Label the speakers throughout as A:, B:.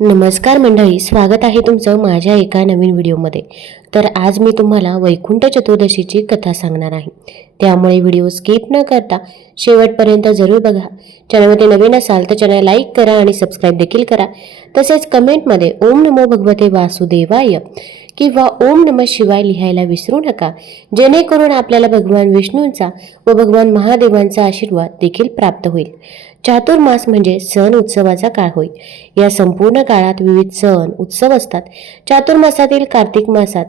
A: नमस्कार मंडळी स्वागत आहे तुमचं माझ्या एका नवीन व्हिडिओमध्ये. तर आज मी तुम्हाला वैकुंठ चतुर्दशीची कथा सांगणार आहे. त्यामुळे व्हिडिओ स्किप न करता शेवटपर्यंत जरूर बघा. चॅनलमध्ये नवीन असाल तर चॅनल लाईक करा आणि सबस्क्राईब देखील करा. तसेच कमेंटमध्ये ओम नमो भगवते वासुदेवाय किंवा ओम नम शिवाय लिहायला विसरू नका. जेणेकरून आपल्याला भगवान विष्णूंचा व भगवान महादेवांचा आशीर्वाद देखील प्राप्त होईल. चातुर्मास म्हणजे सण उत्सवाचा काळ होय. या संपूर्ण काळात विविध सण उत्सव असतात. चातुर्मासातील कार्तिक मासात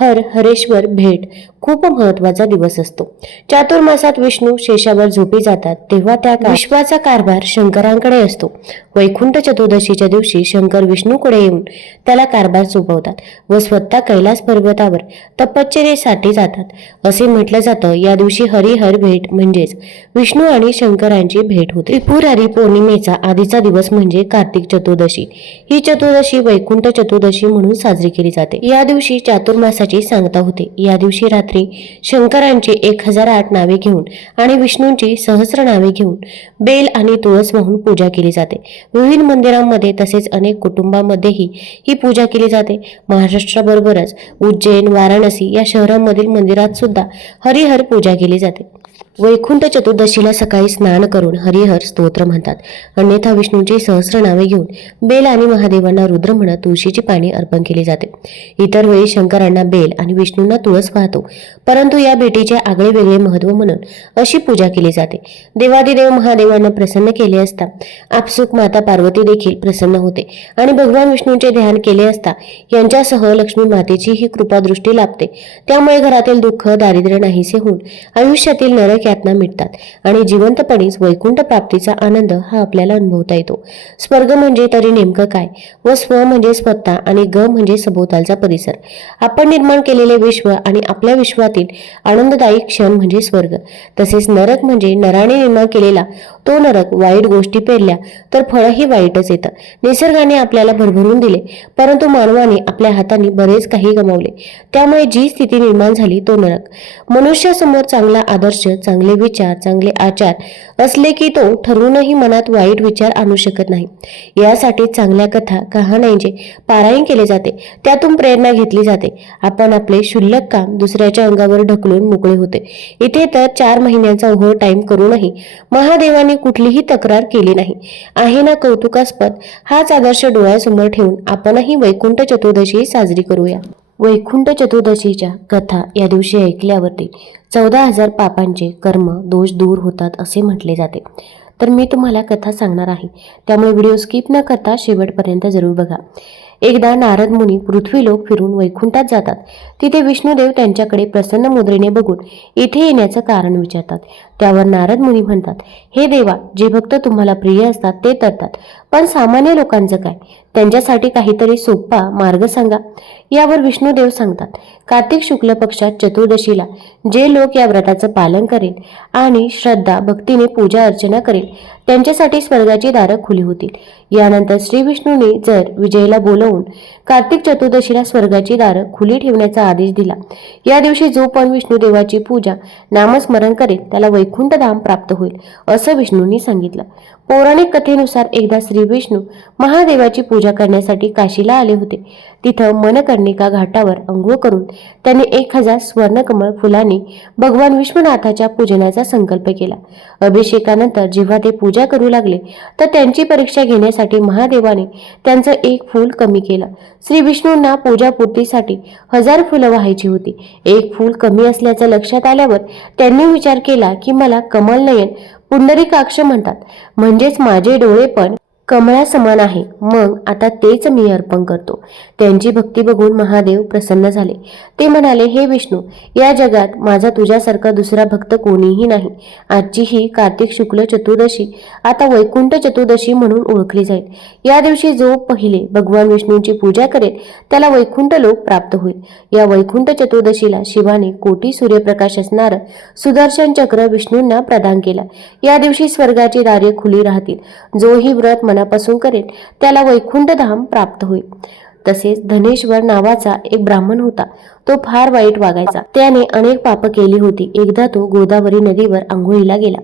A: हर हरेश्वर भेट खूप महत्त्वाचा दिवस असतो. चातुर्मासात विष्णू शेषावर झोपी जातात तेव्हा त्या विश्वाचा कारभार शंकरांकडे असतो. वैकुंठ चतुर्दशीच्या दिवशी शंकर विष्णूकडे येऊन त्याला कारभार सोपवतात व स्वतः कैलास पर्वतावर तपश्चर्येसाठी जातात. असे म्हटलं जातं या दिवशी हरिहर भेट म्हणजेच विष्णू आणि शंकरांची भेट होते. त्रिपुरारी पौर्णिमेचा आधीचा दिवस म्हणजे कार्तिक चतुर्दशी. ही चतुर्दशी वैकुंठ चतुर्दशी म्हणून साजरी केली जाते. या दिवशी चातुर्मासाची सांगता होते. या दिवशी रात्री शंकरांची एक हजार आठ नावे घेऊन आणि विष्णूंची सहस्र नावे घेऊन बेल आणि तुळस वाहून पूजा केली जाते. विविध मंदिरांमध्ये तसेच अनेक कुटुंबांमध्येही ही पूजा केली जाते. महाराष्ट्राबरोबरच उज्जैन वाराणसी या शहरांमधील मंदिरात सुद्धा हरिहर पूजा केली जाते. वैकुंठ चतुर्दशीला सकाळी स्नान करून हरिहर स्तोत्र म्हणतात. अन्यथा विष्णूची सहस्र नावे घेऊन बेल आणि महादेवांना रुद्र म्हणत तुळशीची पाणी अर्पण केली जाते. इतर वेळी शंकरांना बेल आणि विष्णूंना तुळस वाहतो. परंतु या भेटीचे आगळे वेगळे महत्त्व म्हणून अशी पूजा केली जाते. देवादिदेव महादेवांना प्रसन्न केले असता आपसुक माता पार्वती देखील प्रसन्न होते आणि भगवान विष्णूंचे ध्यान केले असता यांच्यासह लक्ष्मी मातेची ही कृपादृष्टी लाभते. त्यामुळे घरातील दुःख दारिद्र्य नाहीसे होऊन आयुष्यातील नरक त्यातनं मिटतात. आणि जिवंतपणीच वैकुंठ प्राप्तीचा आनंद हा आपल्याला अनुभवता येतो. स्वर्ग म्हणजे तरी नेमकं काय? व स्व म्हणजे स्वतः आणि ग म्हणजे सभोवतालचा परिसर. आपण निर्माण केलेले विश्व आणि आपल्या विश्वातील आनंददायी क्षण म्हणजे स्वर्ग. तसेच नरक म्हणजे नराने निर्माण केलेला तो नरक वाईट गोष्टी पेरल्या तर फळही वाईटच येतं. निसर्गाने आपल्याला भरभरून दिले परंतु मानवाने आपल्या हाताने बरेच काही गमावले. त्यामुळे जी स्थिती निर्माण झाली तो नरक. मनुष्यासमोर चांगला आदर्श चांगला विचार चांगले आचार असले की तो ठरूनही मनात वाईट विचार आणू शकत नाही. यासाठी चांगल्या कथा कहाण्यांचे पारायण केले जाते. त्यातून प्रेरणा घेतली जाते. आपण आपले क्षुल्लक काम दुसऱ्याच्या अंगावर ढकलून मोकळे होते. इथे तर चार महिन्यांचा ओव्हर टाइम करूनही महादेवाने कुठलीही तक्रार केली नाही. आहे ना कौतुकास्पद? हाच आदर्श डोळ्यासमोर ठेवून आपणही वैकुंठ चतुर्दशी साजरी करूया. वैकुंठ चतुर्दशीच्या कथा या दिवशी ऐकल्यावरती चौदा हजार पापांचे कर्म दोष दूर होतात असे म्हटले जाते. तर मी तुम्हाला कथा सांगणार आहे. त्यामुळे व्हिडिओ स्किप न करता शेवटपर्यंत जरूर बघा. एकदा नारद मुनी पृथ्वीलोक फिरून वैकुंठात जातात. तिथे विष्णुदेव त्यांच्याकडे प्रसन्न मुद्रेने बघून इथे येण्याचं कारण विचारतात. त्यावर नारद मुनी म्हणतात हे देवा जे भक्त तुम्हाला प्रिय असतात ते तरतात. पण सामान्य लोकांचं काय? त्यांच्यासाठी काहीतरी सोपा मार्ग सांगा. यावर विष्णुदेव सांगतात कार्तिक शुक्ल पक्षात चतुर्दशीला जे लोक या व्रताचं पालन करेल आणि श्रद्धा भक्तीने पूजा अर्चना करेल त्यांच्यासाठी स्वर्गाची दारं खुली होतील. यानंतर श्री विष्णूने जर विजयला बोलवून कार्तिक चतुर्दशीला स्वर्गाची दारं खुली ठेवण्याचा आदेश दिला. या दिवशी जो पण विष्णुदेवाची पूजा नामस्मरण करेल त्याला वैकुंठधाम प्राप्त होईल असं विष्णूंनी सांगितलं. पौराणिक कथेनुसार एकदा श्री विष्णू महादेवाची पूजा करण्यासाठी काशीला आले होते. तिथं मनकर्णिका घाटावर अंघोळ करून त्यांनी एक हजार स्वर्णकमळ फुलांनी भगवान विश्वनाथाच्या पूजनाचा संकल्प केला. अभिषेकानंतर जेव्हा ते पूजा करू लागले तर त्यांची परीक्षा घेण्यासाठी महादेवाने त्यांचं एक फूल कमी केलं. श्री विष्णूंना पूजापूर्तीसाठी हजार फुलं व्हायची होती. एक फूल कमी असल्याचं लक्षात आल्यावर त्यांनी विचार केला की मला कमल नयन पुंडरीकाक्ष म्हणतात. म्हणजेच माझे डोळे पण कमळा समान आहे. मग आता तेच मी अर्पण करतो. त्यांची भक्ती बघून महादेव प्रसन्न झाले. ते म्हणाले हे विष्णू या जगात माझा तुझ्यासारखा दुसरा भक्त कोणीही नाही. आजची ही कार्तिक शुक्ल चतुर्दशी आता वैकुंठ चतुर्दशी म्हणून ओळखली जाईल. या दिवशी जो पहिले भगवान विष्णूंची पूजा करेल त्याला वैकुंठ लोक प्राप्त होईल. या वैकुंठ चतुर्दशीला शिवाने कोटी सूर्यप्रकाश असणारं सुदर्शन चक्र विष्णूंना प्रदान केला. या दिवशी स्वर्गाची दारे खुली राहतील. जो ही व्रत मनापासून करेल त्याला वैकुंठ धाम प्राप्त होईल. तसेच धनेश्वर नावाचा एक ब्राह्मण होता तो फार वाईट वागायचा. त्याने अनेक पाप केली होती. एकदा तो गोदावरी नदीवर आंघोळीला गेला.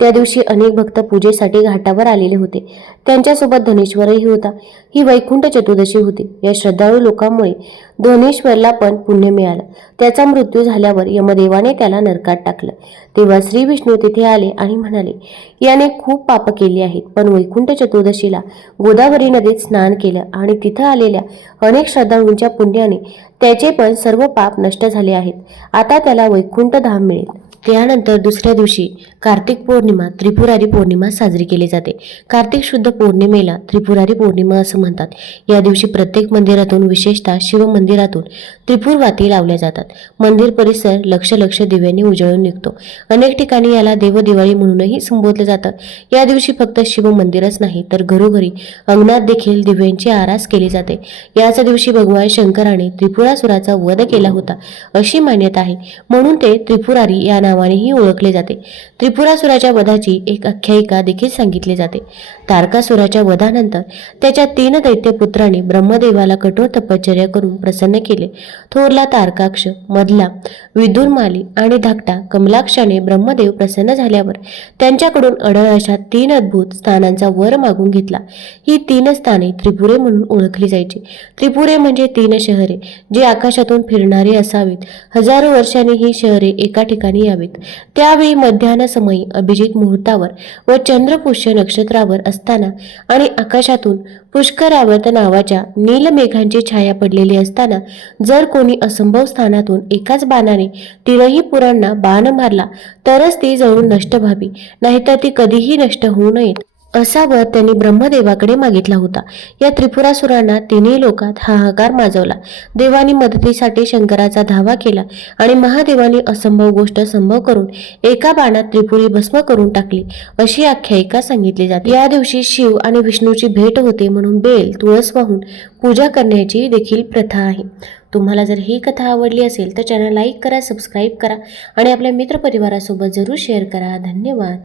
A: त्या दिवशी अनेक भक्त पूजेसाठी घाटावर आलेले होते. त्यांच्यासोबत धनेश्वरही होता. ही वैकुंठ चतुर्दशी होती. या श्रद्धाळू लोकांमुळे धनेश्वरला पण पुण्य मिळालं. त्याचा मृत्यू झाल्यावर यमदेवाने त्याला नरकात टाकलं. तेव्हा श्री विष्णू तिथे आले आणि म्हणाले याने खूप पाप केली आहेत. पण वैकुंठ चतुर्दशीला गोदावरी नदीत स्नान केलं आणि तिथं आलेल्या अनेक श्रद्धाळूंच्या पुण्याने त्याचे पण सर्व पाप नष्ट झाले आहेत. आता त्याला वैकुंठ धाम मिळेल. त्यानंतर दुसऱ्या दिवशी कार्तिक पौर्णिमा त्रिपुरारी पौर्णिमा साजरी केली जाते. कार्तिक शुद्ध पौर्णिमेला त्रिपुरारी पौर्णिमा असं म्हणतात. या दिवशी प्रत्येक मंदिरातून विशेषतः शिव मंदिरातून त्रिपुरवाती लावल्या जातात. मंदिर परिसर लक्ष लक्ष दिव्यांनी उजळून निघतो. अनेक ठिकाणी याला देवदिवाळी म्हणूनही संबोधलं जातं. या दिवशी फक्त शिवमंदिरच नाही तर घरोघरी अंगणात देखील दिव्यांची आरास केली जाते. याच दिवशी भगवान शंकराने त्रिपुरा त्रिपुरासुराचा वध केला होता. अशी मान्यता आहे. म्हणून ते त्रिपुरारी या नावानेही ओळखले जाते. त्रिपुरासुराच्या वधाची एक आख्यायिका देखील सांगितली जाते. तारकासुराच्या वधानंतर त्याच्या तीन दैत्यपुत्रांनी ब्रह्मदेवाला कठोर तपश्चर्या करून प्रसन्न केले. थोरला तारकाक्ष मधला विदुरमाली आणि धाकटा कमलाक्षाने ब्रह्मदेव प्रसन्न झाल्यावर त्यांच्याकडून अडळ अशा तीन अद्भुत स्थानांचा वर मागून घेतला. ही तीन स्थाने त्रिपुरे म्हणून ओळखली जायची. त्रिपुरे म्हणजे तीन शहरे जे आकाशातून फिरणारी असावीत. हजारो वर्षांनी ही शहरे एका ठिकाणी यावीत. त्यावेळी मध्यान्ह समयी अभिजित मुहूर्तावर व चंद्रपुष्य नक्षत्रावर असताना आणि आकाशातून पुष्करावर्त नावाच्या नीलमेघांची छाया पडलेली असताना जर कोणी असंभव स्थानातून एकाच बाणाने तीनही पुरांना बाण मारला तरच ती जळून नष्ट व्हावी. नाहीतर ती कधीही नष्ट होऊ नयेत. असा वर त्यांनी ब्रह्मदेवाकडे मागितला होता. या त्रिपुरासुरांना तिन्ही लोकात हाहाकार माजवला. देवानी मदतीसाठी शंकराचा धावा केला आणि महादेवाने असंभव गोष्ट संभव करून एका बाणात त्रिपुरी भस्म करून टाकली. अशी आख्यायिका सांगितली जाते. या दिवशी शिव आणि विष्णूची भेट होते म्हणून बेल तुळस वाहून पूजा करण्याची देखील प्रथा आहे. तुम्हाला जर ही कथा आवडली असेल तर चॅनल लाईक करा सबस्क्राईब करा आणि आपल्या मित्रपरिवारासोबत जरूर शेअर करा. धन्यवाद.